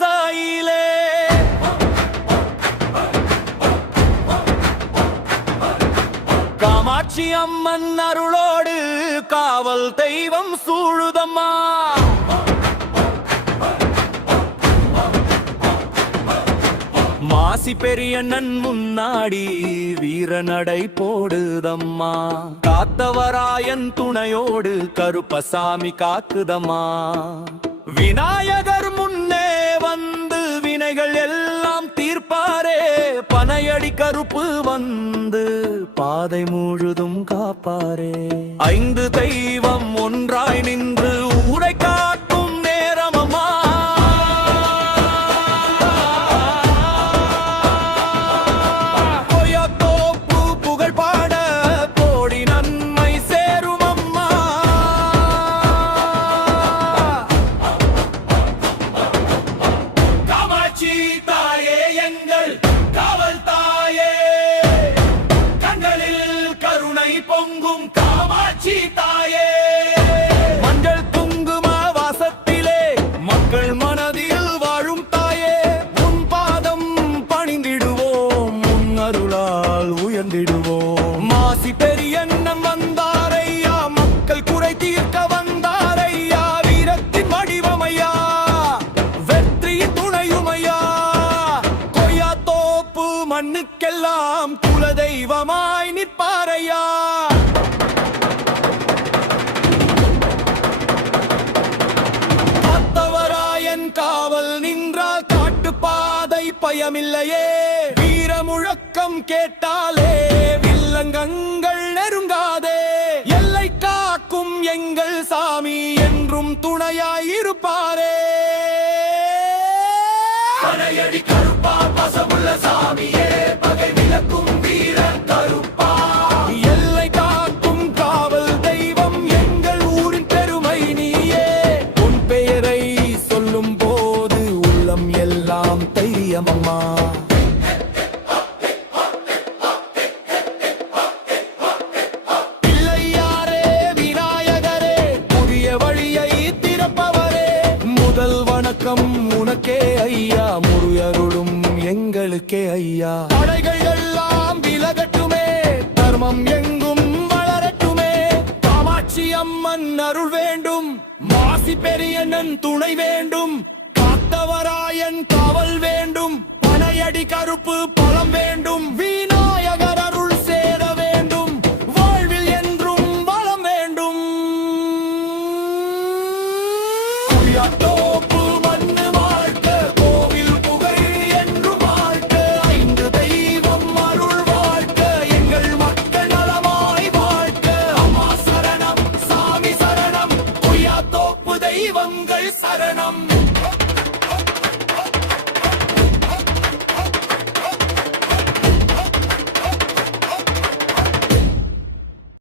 சாயிலே காமாட்சி அம்மன் அருளோடு காவல் தெய்வம் சூழுதம்மா. மாசி பெரியண்ணன் முன்னாடி வீர நடை போடுதம்மா. காத்தவராயன் துணையோடு கருப்பசாமி காக்குதம்மா. விநாயகர் முன்னே வந்து வினைகள் எல்லாம் தீர்ப்பாரே. பனையடி கருப்பு வந்து பாதை முழுதும் காப்பாரே. 5 தெய்வம் ஒன்றாய் நின்று ஊரை காக்கும் நேரமம்மா. கொய்யாத்தோப்பு புகழ் பாட கோடி நன்மை சேருமம்மா. காமாட்சி தாயே எங்கள் காவல் தாயே, கண்களில் கருணை பொங்கும் காமாட்சி தாயே. மஞ்சள் குங்கும வாசத்திலே மக்கள் மனதில் வாழும் தாயே. உன் பாதம் பணிந்திடுவோம், உன் அருளால் உயர்ந்திடுவோம். மாசி பெரியண்ணன் வந்தாரையா, மக்கள் குறை தீர்க்க வந்தாரையா. வீரத்தின் வடிவமையா, வெற்றியின் துணையுமையா. கொய்யாத்தோப்பு மண்ணுக்கெல்லாம் குலதெய்வமாய் நிற்பாரையா. காத்தவராயன் காவல் நின்றால் காட்டுப்பாதை பயமில்லையே. வீர முழக்கம் கேட்டாலே வில்லங்கங்கள் நெருங்காதே. எல்லை காக்கும் எங்கள் சாமி என்றும் துணையாயிருப்பாரே. பனையடி கருப்பா பசமுள்ள சாமியே, பகை விலக்கும் வீர கருப்பா. எல்லை காக்கும் காவல் தெய்வம், எங்கள் ஊரின் பெருமை நீயே. உன் பெயரை சொல்லும் போது உள்ளம் எல்லாம் தைரியமம்மா. பிள்ளையாரே விநாயகரே, புதிய வழியை திறப்பவரே. முதல் வணக்கம் உனக்கே ஐயா, முருகருளும் எங்களுக்கே ஐயா. தடைகள் எல்லாம் விலகட்டுமே, தர்மம் எங்கும் வளரட்டுமே. காமாட்சி அம்மன் அருள் வேண்டும், மாசி பெரியண்ணன் துணை வேண்டும். காத்தவராயன் காவல் வேண்டும், பனையடி கருப்பு பலம் வேண்டும். விநாயகர் அருள் சேர வேண்டும், வாழ்வில் என்றும் வளம் வேண்டும். கொய்யாத்தோப்பு மண்ணு வாழ்க்க, கோவில் புகழ் என்றும் வாழ்க்க. 5 தெய்வம் அருள் வாழ்க்க, எங்கள் மக்கள் நலமாய் வாழ்க்க. அம்மா சரணம், சாமி சரணம், கொய்யாத்தோப்பு தெய்வங்கள் சரணம்.